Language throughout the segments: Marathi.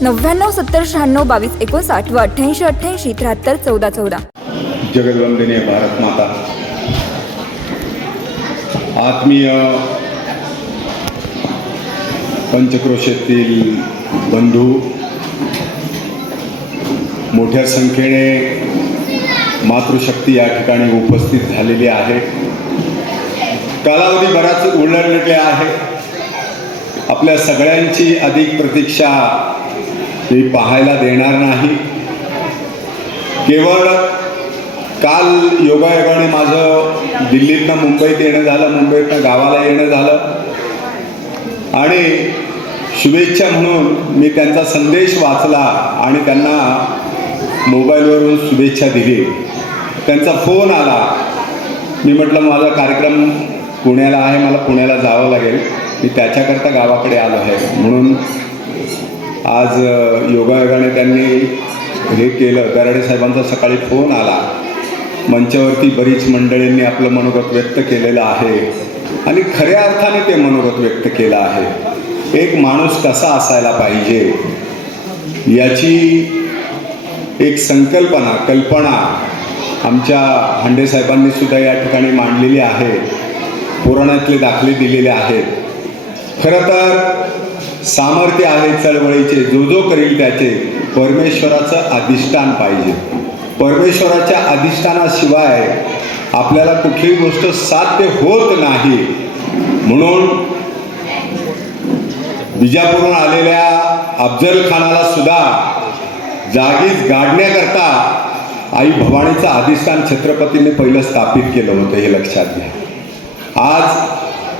नव्याण्णव सत्तर शहाण्णव बावीस एकोणसाठ व अठ्ठ्याऐंशी अठ्ठ्याऐंशी त्र्याहत्तर चौदा चौदा. जगदवंदिने भारत माता. आत्मीय पंचक्रोशेतील बंधू मोठ्या संख्येने मातृशक्ती या ठिकाणी उपस्थित झालेली आहे. कालावधी बराच उलटले आहे. आपल्या सगळ्यांची अधिक प्रतीक्षा मी पाहायला देणार नाही. केवळ काल योगायोगाने माझं दिल्लीतनं मुंबईत येणं झालं मुंबईतनं गावाला येणं झालं. आणि शुभेच्छा म्हणून मी त्यांचा संदेश वाचला आणि त्यांना मोबाईलवरून शुभेच्छा दिली. त्यांचा फोन आला. मी म्हटलं माझा कार्यक्रम पुण्याला आहे मला पुण्याला जावं लागेल. मी त्याच्याकरता गावाकडे आलो आहे. म्हणून आज योगायोगाने त्यांनी हे केलं. गराडे साहेबांचा सकाळी फोन आला. मंचावरती बरीच मंडळींनी आपलं मनोगत व्यक्त केलेलं आहे. आणि खऱ्या अर्थाने ते मनोगत व्यक्त केलं आहे. एक माणूस कसा असायला पाहिजे? याची एक संकल्पना कल्पना आमच्या हंडे साहेबांनी सुद्धा या ठिकाणी मांडलेली आहे. पुराणातले दाखले दिलेले आहेत. खरं तर सामर्थ्य आहे चळवळीचे जो जो करील त्याचे परमेश्वराचं अधिष्ठान पाहिजे. परमेश्वराच्या अधिष्ठानाशिवाय आपल्याला कुठलीही गोष्ट साध्य होत नाही. म्हणून बिजापूरहून आलेल्या अफजल खानाला सुद्धा जागीच गाडण्याकरता आई भवानीचं अधिष्ठान छत्रपतीने पहिलं स्थापित केलं होतं हे लक्षात घ्या. आज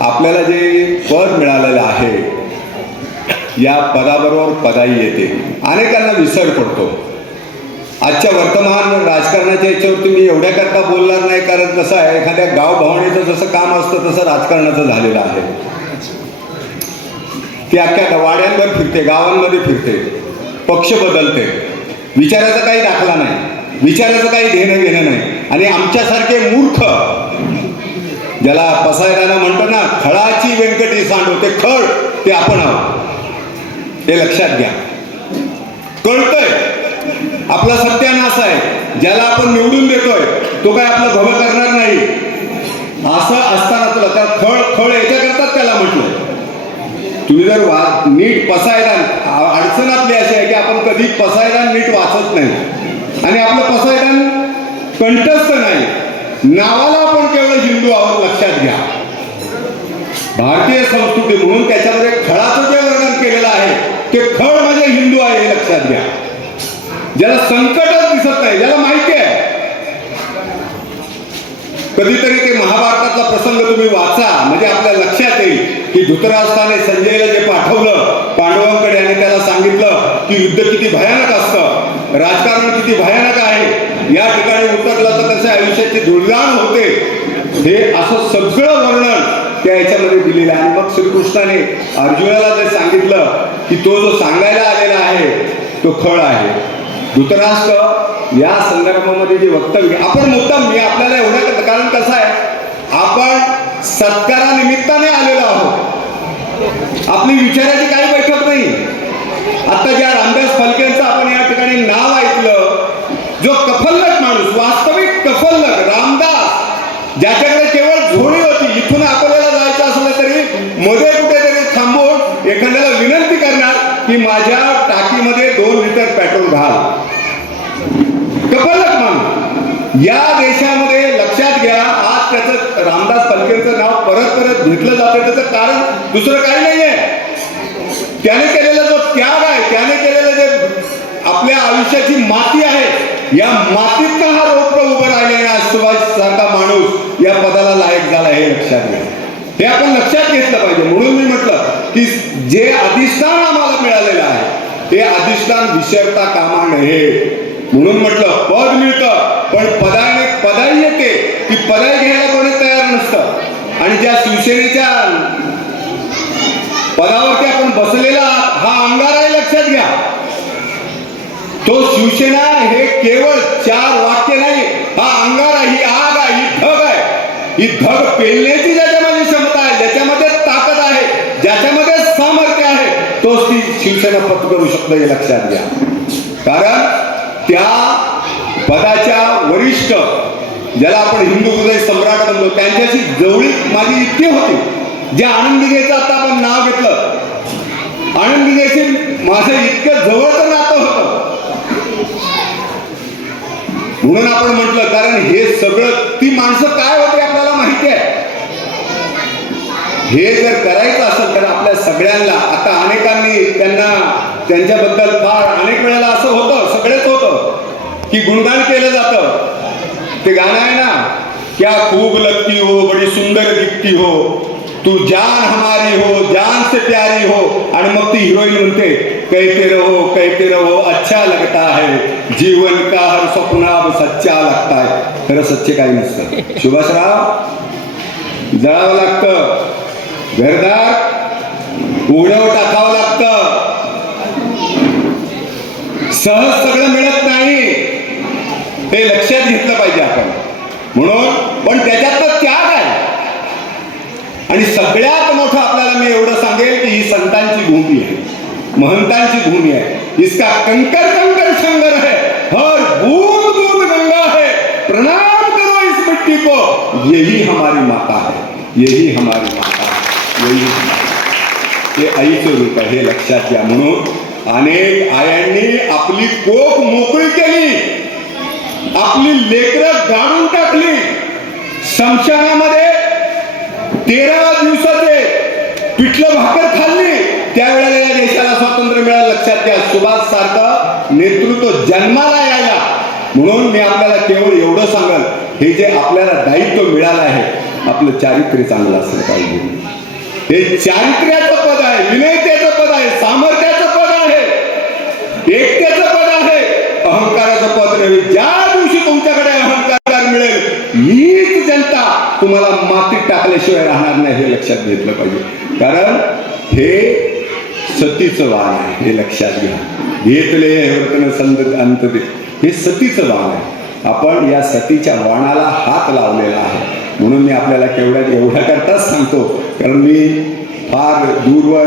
आपल्याला जे पद मिळालेलं आहे या पदाबरोबर पदाही येते. अनेकांना विसर पडतो. आजच्या वर्तमान राजकारणाच्या याच्यावरती मी एवढ्याकरता बोलणार नाही कारण कसं आहे एखाद्या गाव भवानीचं जसं काम असतं तसं राजकारणाचं झालेलं आहे. ती अख्ख्या वाड्यांवर फिरते गावांमध्ये फिरते. पक्ष बदलते. विचाराचा काही दाखला नाही. विचाराचं काही घेणं घेणं नाही. आणि आमच्यासारखे मूर्ख ज्याला पसायला म्हणतो ना खळाची व्यंकटी सांडो ते खळ ते आपण आहोत. ते लक्षात घ्या. कळतंय. आपला सत्यानाश आहे. ज्याला आपण निवडून देतोय तो काय आपलं भव करणार नाही. असं असताना तुला त्या खळ खळ याच्याकरताच त्याला म्हटलं. तुम्ही जर वा नीट पसायला अडचणातली अडचण आपली अशी आहे की आपण कधी पसायदान नीट वाचत नाही. आणि आपलं पसायदान कंठस्थ नाही. नावाला आपण केवळ हिंदू आहोत लक्षात घ्या. भारतीय संस्कृती म्हणून त्याच्यामध्ये खळाचं जे केलेला आहे. ते खळ म्हणजे हिंदू आहे हे लक्षात घ्या. ज्याला संकटच दिसत नाही ज्याला माहिती आहे. कधीतरी ते महाभारतातला प्रसंग तुम्ही वाचा म्हणजे आपल्या लक्षात येईल की धृतराष्ट्राने संजयला जे पाठवलं पांडवांकडे आणि त्याला सांगितलं की युद्ध किती भयानक असतं राजकारण किती भयानक आहे या ठिकाणी उतरलं तर त्याच्या आयुष्याची दुर्दान होते. हे असं सगळं वर्णन त्या आणि मग श्रीकृष्णाने अर्जुनाला ते सांगितलं की तो जो सांगायला आलेला आहे तो खळ आहे. धृतराष्ट्र या संदर्भामध्ये जे वक्तव्य आपण मुद्दाम मी आपल्याला एवढं करतो. कारण कसं आहे आपण सत्कारानिमित्ताने आलेलो आहोत. आपली विचाराची काही बैठक नाही. आता ज्या रामदास फलकेंचं आपण या ठिकाणी नाव ऐकलं जो कफल्लक माणूस वास्तविक कफल्लक रामदास ज्याच्याकडे माझ्या टाकीमध्ये दोन लिटर पेट्रोल घाल. कपलक माणूस या देशामध्ये लक्षात घ्या आज त्याचं रामदास फलकेंचं नाव परत परत घेतलं जातं त्याचं कारण दुसरं काही नाहीये. त्याने केलेला जो त्याग आहे त्याने आपल्या आयुष्याची माती आहे या मातीत हा रोप उभं राहिलेला आहे. सुभाष सारखा माणूस या पदाला लायक झाला हे लक्षात घ्या. हे आपण लक्षात घेतलं पाहिजे. म्हणून मी म्हटलं की जे अधिष्ठान आम्हाला ते अधिष्ठान विसरता कामा नये म्हणून म्हटलं पद मिळतं पण पदाने पदाई येते. ती पदाई घ्यायला कोणी तयार नसतं. आणि ज्या शिवसेनेच्या पदावरती आपण बसलेला हा अंगार आहे लक्षात घ्या. तो शिवसेना हे केवळ चार वाक्य नाही हा अंगार आहे ही आग आहे ही ढग आहे. ही ढग पेलण्याची ज्याच्यामध्ये क्षमता आहे ज्याच्यामध्ये ताकद आहे ज्याच्यामध्ये सामर्थ्य आहे शिवसेना पत्करू शकतो हे लक्षात घ्या. कारण त्या पदाच्या वरिष्ठ ज्याला आपण हिंदू हृदय सम्राट म्हणतो त्यांच्याशी जवळीक माझी इतकी होती. जे आनंद दिघेचं आता आपण नाव घेतलं. आनंद दिघेशी माझं इतकं जवळचं नातं होतं. म्हणून आपण म्हटलं कारण हे सगळं ती माणसं काय होते आपल्याला माहिती आहे? हे जर करायचं असेल तर आपल्या सगळ्यांना आता अनेकांनी त्यांना त्यांच्याबद्दल फार अनेक वेळेला असं होतं सगळेच होतं की गुणगान केलं जातं. ते गाणं आहे ना क्या खूब लगती हो बड़ी सुंदर दिखती हो तू जान हमारी हो जान से प्यारी हो आणि मग ती हिरोईन म्हणते कहते रहो कहते रहो अच्छा लगता है जीवन का हर सपना सच्चा लगता है. खरं सच्चे काही नसतं. सुभाषराव जळावं लागतं. घरदार उघड्यावर टाकावं लागतं. सहज सगळं मिळत नाही. हे लक्षात घेतलं पाहिजे आपण. म्हणून पण त्याच्यात त्याग आहे. आणि सगळ्यात मोठं आपल्याला मी एवढं सांगेल की ही संतांची भूमी आहे. महंतांची भूमी आहे. इसका कंकर कंकर संगर है. हर बूंद बूंद गंगा है. प्रणाम करो इस मिट्टी को. यही हमारी माता है. यही हमारी माता है यही हे आईचं रूप आहे हे लक्षात घ्या म्हणून. अनेक आयांनी आपली कोक मोकळी केली. आपली लेकरं गाडून टाकली. शमशानामध्ये तेरा दिवसाचे पिठलं भाकर खाल्ली. त्यावेळेला या देशाला स्वातंत्र्य मिळालं. लक्षात घ्या सुभाष सारखं नेतृत्व जन्माला यायला. म्हणून मी आपल्याला केवळ एवढं सांगल हे जे आपल्याला दायित्व मिळालं आहे आपलं चारित्र्य चांगलं असलं पाहिजे. हे चारित्र्याचं पद आहे विनयतेचं पद आहे सामर्थ्याचं पद आहे एकतेचं पद आहे अहंकाराचं पद नाही. ज्या दिवशी तुमच्याकडे अहंकार मिळेल मीच जनता तुम्हाला मातीत टाकल्याशिवाय राहणार नाही हे लक्षात घेतलं पाहिजे. कारण हे सतीचं वाण आहे हे लक्षात घ्या. घेतले वर्तन संत अंत हे सतीचं वाण आहे. आपण या सतीच्या वाणाला हात लावलेला आहे. म्हणून मी आपल्याला केवढ्या एवढ्या करताच सांगतो. कारण मी फार दूरवर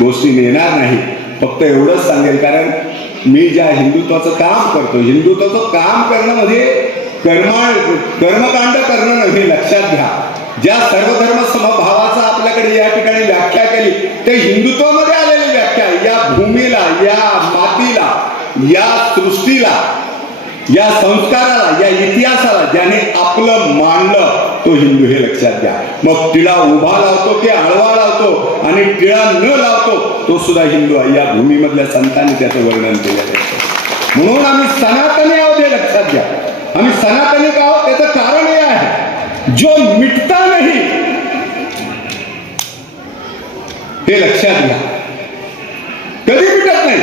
गोष्टी नेणार नाही. फक्त एवढंच सांगेल कारण मी ज्या हिंदुत्वाचं काम करतो हिंदुत्वाचं काम करणं म्हणजे कर्मा कर्मकांड करणं नव्हे लक्षात घ्या. ज्या सर्वधर्म समभावाचा आपल्याकडे या ठिकाणी व्याख्या केली ते हिंदुत्वामध्ये आलेली व्याख्या या भूमीला या मातीला या सृष्टीला या संस्काराला या इतिहासाला ज्याने आपलं मानलं तो हिंदू हे लक्षात घ्या. मग टिळा उभा लावतो ते आळवा लावतो आणि टिळा न लावतो तो सुद्धा हिंदू आहे. या भूमीमधल्या संतांनी त्याचं वर्णन केलेलं आहे. म्हणून आम्ही सनातनी आहोत हे लक्षात घ्या. आम्ही सनातनी का आहोत त्याचं कारण हे आहे. जो मिटता नाही हे लक्षात घ्या कधी मिटत नाही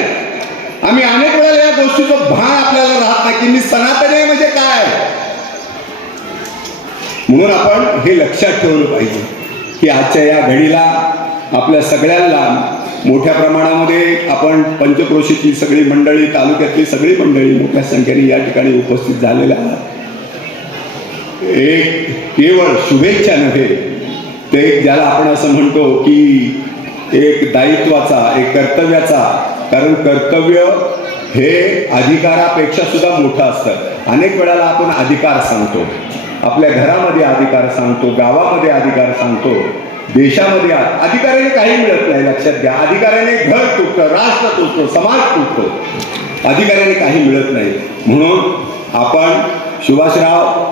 आम्ही अनेक वेळेला या गोष्टीचं भान आपल्याला राहत नाही की मी सनातनी आहे म्हणजे काय? म्हणून आपण हे लक्षात ठेवलं पाहिजे की आजच्या या घडीला आपल्या सगळ्यांना मोठ्या प्रमाणामध्ये आपण पंचक्रोशीतली सगळी मंडळी तालुक्यातली सगळी मंडळी मोठ्या संख्येने या ठिकाणी उपस्थित झालेल्या आहात. एक केवळ शुभेच्छा नव्हे ते एक ज्याला आपण असं म्हणतो की एक दायित्वाचा एक कर्तव्याचा कारण कर्तव्य हे अधिकारापेक्षा सुद्धा मोठं असतं. अनेक वेळाला आपण अधिकार सांगतो. आपल्या घरामध्ये अधिकार सांगतो गावामध्ये अधिकार सांगतो देशामध्ये आ- अधिकाराने काही मिळत नाही लक्षात घ्या. अधिकाराने घर तुटतं राष्ट्र तुटतो समाज तुटतो. अधिकाराने काही मिळत नाही. म्हणून आपण सुभाषराव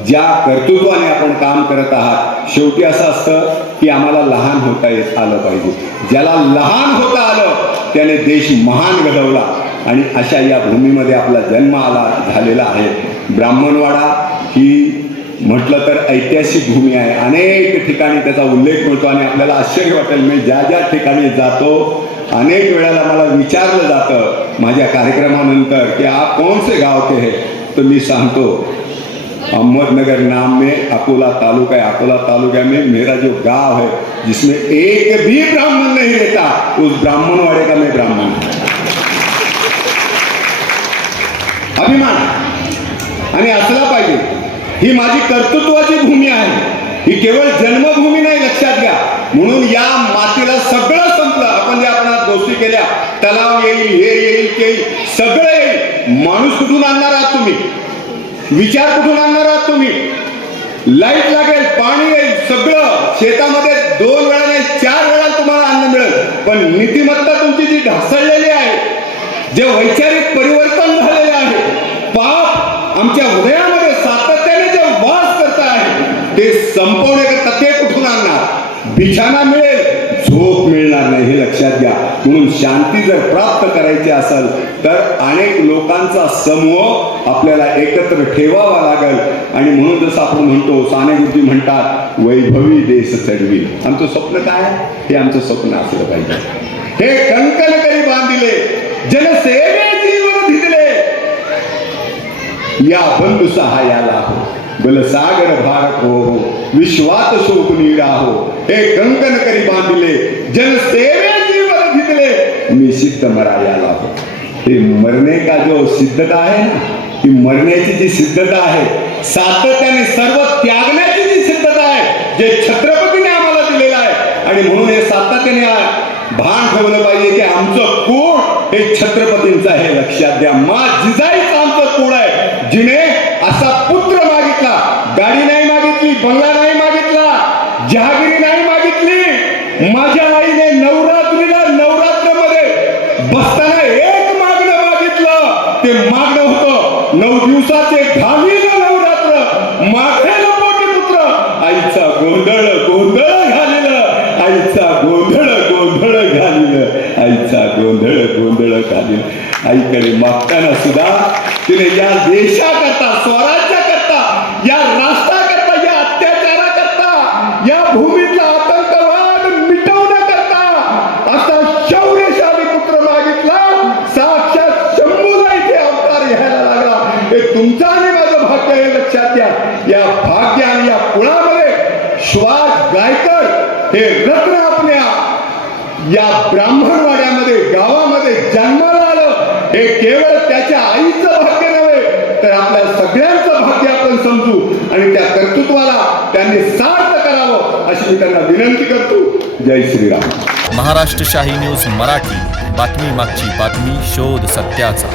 ज्या कर्तृत्वाने आपण काम करत आहात शेवटी असं असतं की आम्हाला लहान होता येत आलं पाहिजे. ज्याला लहान होता आलं त्याने देश महान घडवला. आणि अशा या भूमीमध्ये आपला जन्म आला झालेला आहे. ब्राह्मणवाडा ही म्हटलं तर ऐतिहासिक भूमी आहे. अनेक ठिकाणी त्याचा उल्लेख मिळतो आणि आपल्याला आश्चर्य वाटेल मी ज्या ज्या ठिकाणी जातो अनेक वेळेला मला विचारलं जातं माझ्या कार्यक्रमानंतर की आप कोण से गाव के है? तर मी सांगतो अहमदनगर नाम में अकोला तालुका है अकोला तालुका में मेरा जो गांव है जिसमें एक भी ब्राह्मण नहीं रहता उस ब्राह्मणवाड़े का मैं ब्राह्मण हूं। अभिमान आणि असला पाहिजे. ही माझी कर्तृत्वाची भूमी आहे. ही केवळ जन्मभूमी नाही लक्षात घ्या. म्हणून या मातीला सगळं संपलं. आपण जे आपण गोष्टी केल्या तलाव येईल हे येईल ते येईल सगळं येईल. माणूस कुठून आणणार आहात तुम्ही? विचार कुठून आणणार आहात तुम्ही? लाइट लागेल पाणी येईल सगळं. शेतामध्ये दोन वेळा नाही चार वेळा तुम्हाला अन्न मिळेल. पण नीतिमत्ता तुमची जी ढासळलेली आहे जे वैचारिक परिवर्तन झालेले आहे पाप आमच्या हृदयामध्ये सातत्याने जे वास करत आहे ते संपवण्याकरता ते कुठून आणणार? बिछाना मिळेल झोप मिळणार नाही हे लक्षात घ्या. म्हणून शांती जर प्राप्त करायची असेल तर अनेक लोकांचा समूह आपल्याला एकत्र ठेवावा लागेल. आणि म्हणून जसं आपण म्हणतो साने गुरुजी म्हणतात वैभवी देश चढवी. आमचं स्वप्न काय? हे आमचं स्वप्न असलं पाहिजे. हे कंकण करी बांधिले. जनसेवे या बंधू सहायाला हो। बलसागर भारत हो हो। विश्वात शोभनी राहो हे। कंकन करी बांधिले जनसेवे जीवन धिजले मी सिद्ध मरायाला हो। हे मरणे का जो सिद्धता आहे ना, ती मरण्याची जी सिद्धता आहे, सातत्याने सर्व त्यागण्याची जी सिद्धता आहे, जे छत्रपतीने आम्हाला दिलेलं आहे, आणि म्हणून हे सातत्याने भान ठेवलं पाहिजे की आमचं कोण हे छत्रपतींचं आहे, लक्षात द्या. मा जिजाईचं जिने असा पुत्र मागितला गाडी नाही मागितली बंगला नाही मागितला जहागिरी नाही मागितली माझ्या आईने नवरात्रीला नवरात्रमध्ये बसताना एक मागणं मागितलं. ते मागणं होतं नऊ दिवसाचे घालील नवरात्र मागेल मोठे पुत्र आईचा गोंधळ गोंधळ घालील आईचा गोंधळ गोंधळ घालील आईचा गोंधळ गोंधळ घालील आईकडे मागताना सुद्धा तिने या देशाकरता स्वराज्याकरता या राष्ट्राकरता या अत्याचाराकरता या भूमीतला आतंकवाद मिटवण्याकरता असा शौर्यशाली पुत्र मागितला साक्षात शंभूला इथे अवतार घ्यायला लागला हे तुमचा आणि माझं भाग्य आहे लक्षात घ्या या भाग्य आणि या कुळामध्ये श्वास गायकर हे रत्न आपल्या या ब्राह्मण ब्राह्मणवाड्यामध्ये गावामध्ये जन्माला आलं हे केवळ त्याच्या आईचं भाग्य नव्हे तर आपल्या सगळ्यांचं भाग्य आपण समजू आणि त्या कर्तृत्वाला त्यांनी सार्थ करावं अशी मी त्यांना विनंती करतो. जय श्रीराम. महाराष्ट्र शाही न्यूज मराठी. बातमी मागची बातमी शोध सत्याचा.